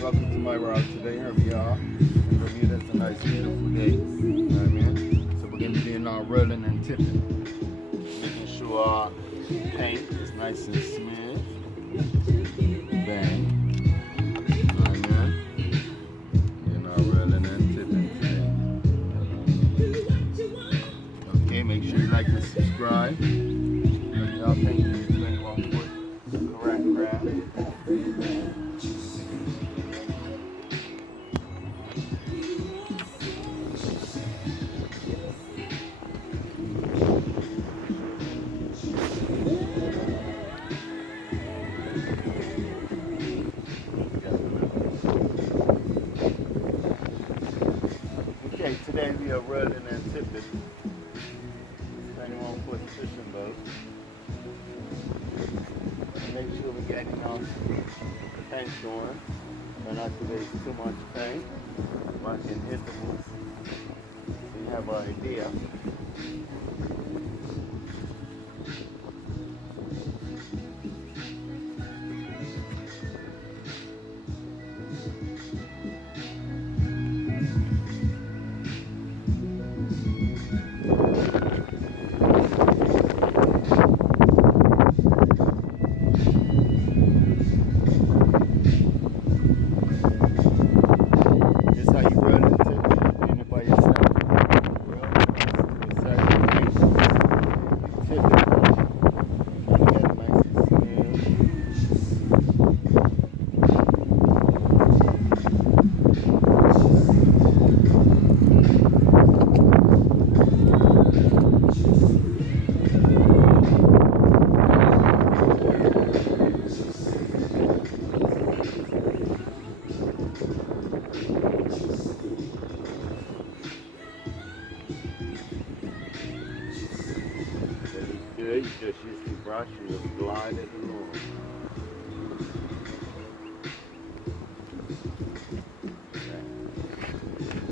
Welcome to my route today. Here we are in Bermuda. It's a nice, beautiful day. You know what I mean? So we're going to be doing our rolling and tipping. Making sure our paint is nice and smooth. Bang. You know what I mean? Doing our rolling and tipping today. Okay, make sure you like and subscribe. Y'all thank you. 21 foot correct craft. Okay, today we are rolling and tipping 21 foot fishing boat. Make sure we're getting our paint going. Try not to waste too much paint. Run in intervals. So you have an idea. This how you roll and tip it. Doing it by yourself. Roll to a certain pace. Tip it. You get it nice and smooth. Very good. You just use the brush and just glide it along.